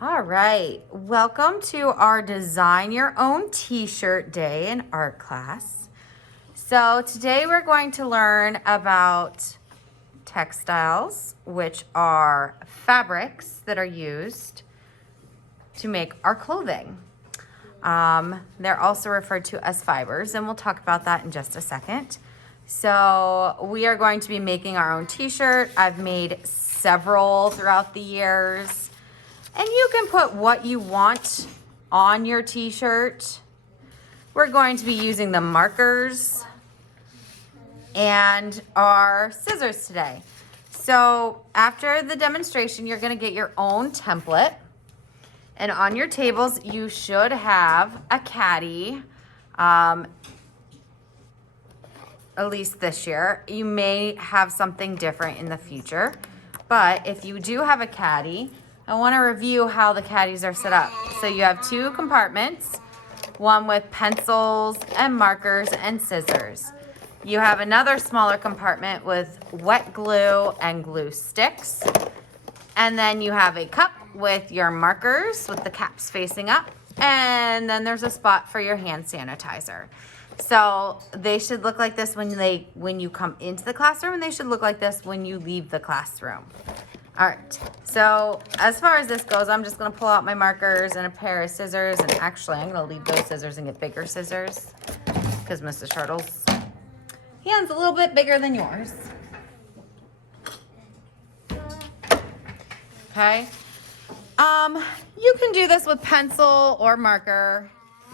All right, welcome to our Design Your Own T-shirt day in art class. So today we're going to learn about textiles, which are fabrics that are used to make our clothing. They're also referred to as fibers, and we'll talk about that in just a second. So we are going to be making our own T-shirt. I've made several throughout the years. And you can put what you want on your T-shirt. We're going to be using the markers and our scissors today. So after the demonstration, you're going to get your own template. And on your tables, you should have a caddy, at least this year. You may have something different in the future. But if you do have a caddy, I want to review how the caddies are set up. So you have two compartments, one with pencils and markers and scissors. You have another smaller compartment with wet glue and glue sticks. And then you have a cup with your markers with the caps facing up. And then there's a spot for your hand sanitizer. So they should look like this when you come into the classroom, and they should look like this when you leave the classroom. All right, so as far as this goes, I'm just gonna pull out my markers and a pair of scissors, and actually I'm gonna leave those scissors and get bigger scissors because Mrs. Turtle's hand's a little bit bigger than yours. Okay, you can do this with pencil or marker,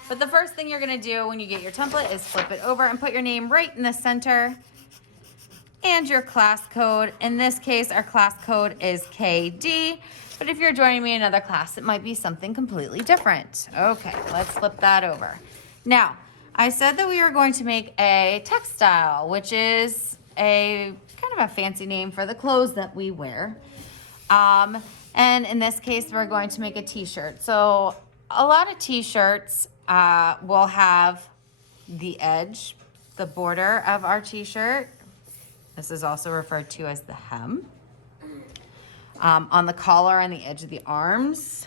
but the first thing you're gonna do when you get your template is flip it over and put your name right in the center. And your class code. In this case, our class code is KD, but if you're joining me in another class, it might be something completely different. Okay, let's flip that over. Now, I said that we were going to make a textile, which is a kind of a fancy name for the clothes that we wear. And in this case, we're going to make a t-shirt. So a lot of t-shirts will have the edge, the border of our t-shirt. This is also referred to as the hem. On the collar and the edge of the arms.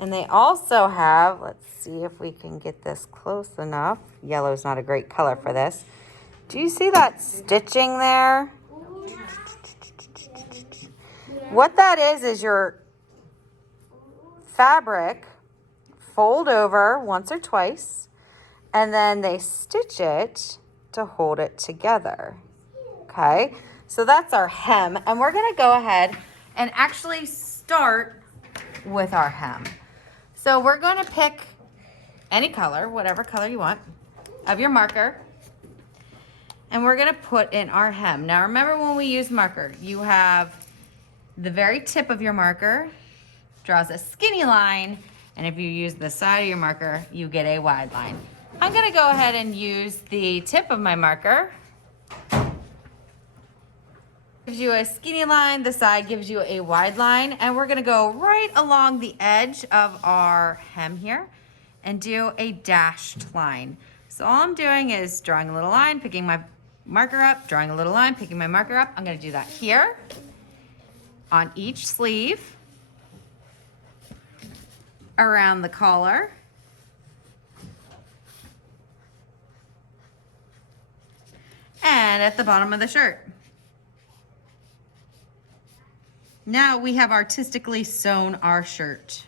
And they also have, let's see if we can get this close enough. Yellow's not a great color for this. Do you see that stitching there? What that is your fabric fold over once or twice, and then they stitch it to hold it together. Okay, so that's our hem, and we're gonna go ahead and actually start with our hem. So we're gonna pick any color, whatever color you want, of your marker, and we're gonna put in our hem. Now remember, when we use marker, you have the very tip of your marker draws a skinny line, and if you use the side of your marker, you get a wide line. I'm gonna go ahead and use the tip of my marker. Gives you a skinny line, the side gives you a wide line, and we're gonna go right along the edge of our hem here and do a dashed line. So all I'm doing is drawing a little line, picking my marker up, drawing a little line, picking my marker up. I'm gonna do that here on each sleeve, around the collar, and at the bottom of the shirt. Now we have artistically sewn our shirt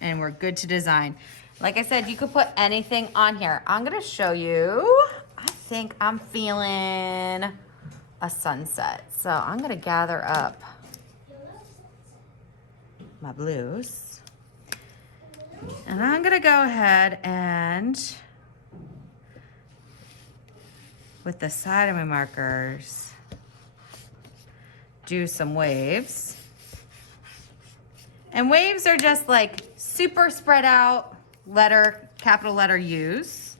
and we're good to design. Like I said, you could put anything on here. I'm gonna show you, I think I'm feeling a sunset. So I'm gonna gather up my blues, and I'm gonna go ahead and, with the side of my markers, do some waves. And waves are just like super spread out letter, capital letter U's.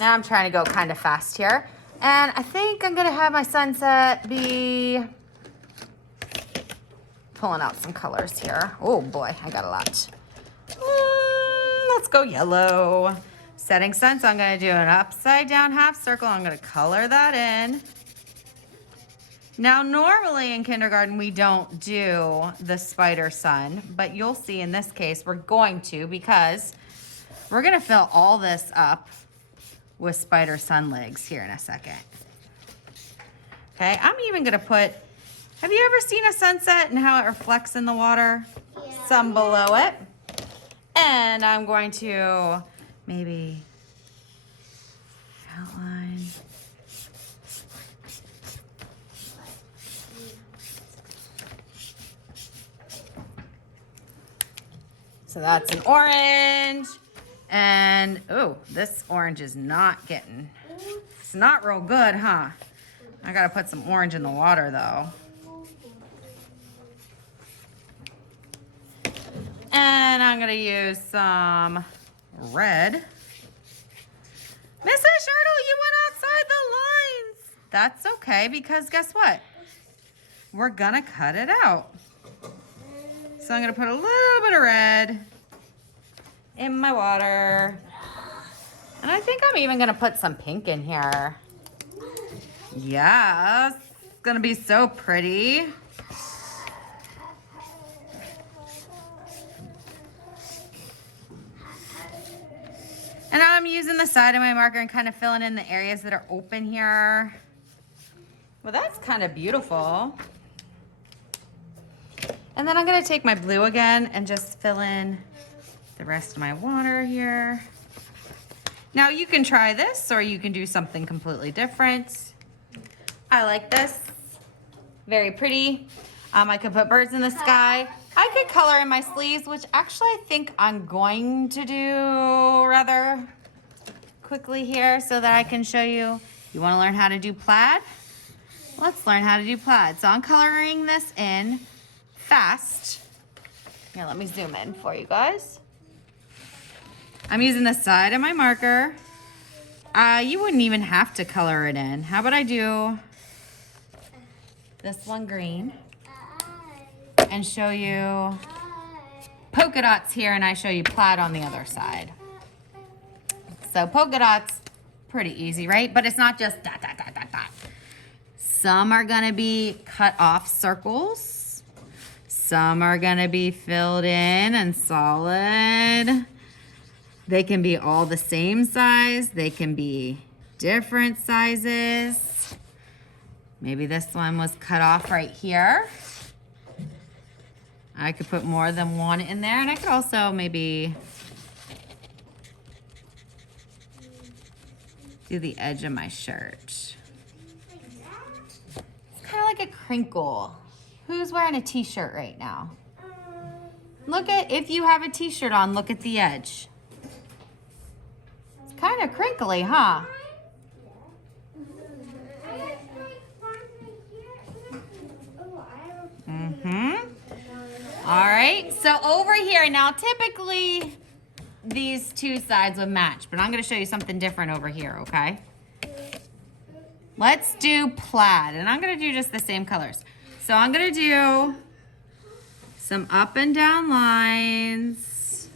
Now I'm trying to go kind of fast here. And I think I'm gonna have my sunset be pulling out some colors here. Oh boy, I got a lot. Let's go yellow. Setting sun, so I'm gonna do an upside down half circle. I'm gonna color that in. Now, normally in kindergarten, we don't do the spider sun, but you'll see in this case, we're going to, because we're gonna fill all this up with spider sun legs here in a second. Okay, I'm even gonna put, have you ever seen a sunset and how it reflects in the water? Yeah. Some below it. And I'm going to maybe outline. So that's an orange. And, oh, this orange is not getting, it's not real good, huh? I gotta put some orange in the water though. And I'm gonna use some red. Mrs. Shirtle, you went outside the lines. That's okay, because guess what? We're gonna cut it out. So I'm gonna put a little bit of red in my water. And I think I'm even gonna put some pink in here. Yes, it's gonna be so pretty. And I'm using the side of my marker and kind of filling in the areas that are open here. Well, that's kind of beautiful. And then I'm gonna take my blue again and just fill in the rest of my water here. Now you can try this or you can do something completely different. I like this, very pretty. I could put birds in the sky. I could color in my sleeves, which actually I think I'm going to do rather quickly here so that I can show you. You wanna learn how to do plaid? Let's learn how to do plaid. So I'm coloring this in fast. Here, let me zoom in for you guys. I'm using the side of my marker. You wouldn't even have to color it in. How about I do this one green and show you polka dots here, and I show you plaid on the other side. So polka dots, pretty easy, right? But it's not just dot, dot, dot, dot, dot. Some are gonna be cut off circles. Some are gonna be filled in and solid. They can be all the same size. They can be different sizes. Maybe this one was cut off right here. I could put more than one in there, and I could also maybe do the edge of my shirt. It's kind of like a crinkle. Who's wearing a t-shirt right now? Look at, if you have a t-shirt on, look at the edge. It's kind of crinkly, huh? All right, so over here, now typically these two sides would match, but I'm gonna show you something different over here, okay? Let's do plaid, and I'm gonna do just the same colors. So I'm gonna do some up and down lines,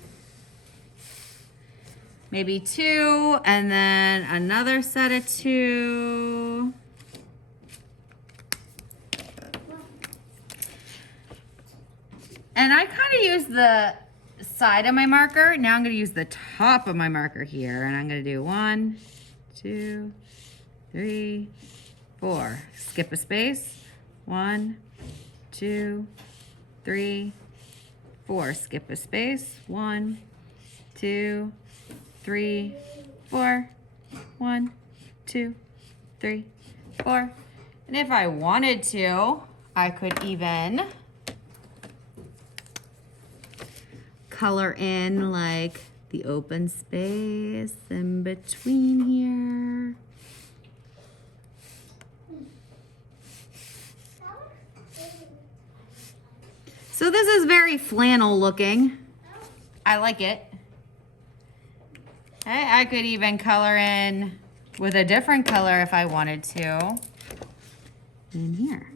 maybe two, and then another set of two. And I kind of use the side of my marker. Now I'm gonna use the top of my marker here, and I'm gonna do 1, 2, 3, 4. Skip a space. 1, 2, 3, 4. Skip a space. 1, 2, 3, 4. 1, 2, 3, 4. And if I wanted to, I could even color in like the open space in between here. So this is very flannel looking. I like it. Okay, I could even color in with a different color if I wanted to in here.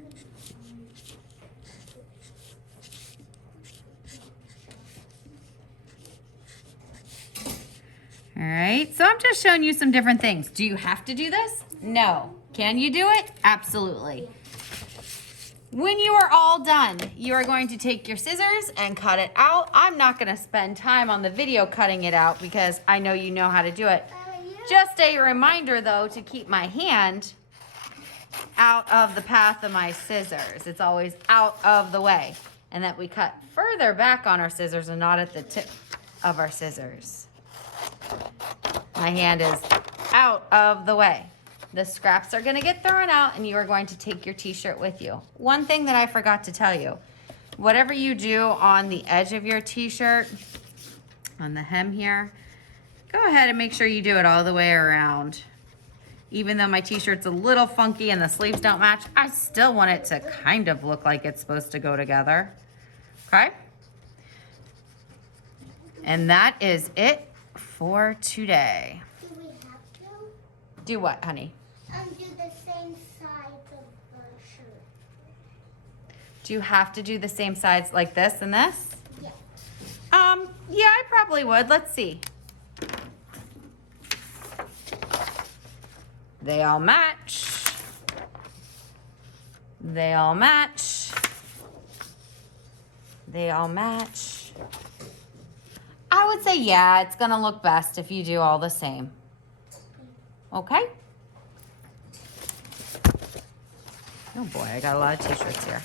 All right, so I'm just showing you some different things. Do you have to do this? No. Can you do it? Absolutely. When you are all done, you are going to take your scissors and cut it out. I'm not gonna spend time on the video cutting it out because I know you know how to do it. Just a reminder though to keep my hand out of the path of my scissors. It's always out of the way. And that we cut further back on our scissors and not at the tip of our scissors. My hand is out of the way. The scraps are gonna get thrown out and you are going to take your t-shirt with you. One thing that I forgot to tell you, whatever you do on the edge of your t-shirt, on the hem here, go ahead and make sure you do it all the way around. Even though my t-shirt's a little funky and the sleeves don't match, I still want it to kind of look like it's supposed to go together, okay? And that is it for today. Do we have to? Do what, honey? Do the same sides of the shirt. Do you have to do the same sides like this and this? Yeah. Yeah, I probably would. Let's see. They all match. They all match. They all match. I would say, yeah, it's gonna look best if you do all the same. Okay? Oh boy, I got a lot of t-shirts here.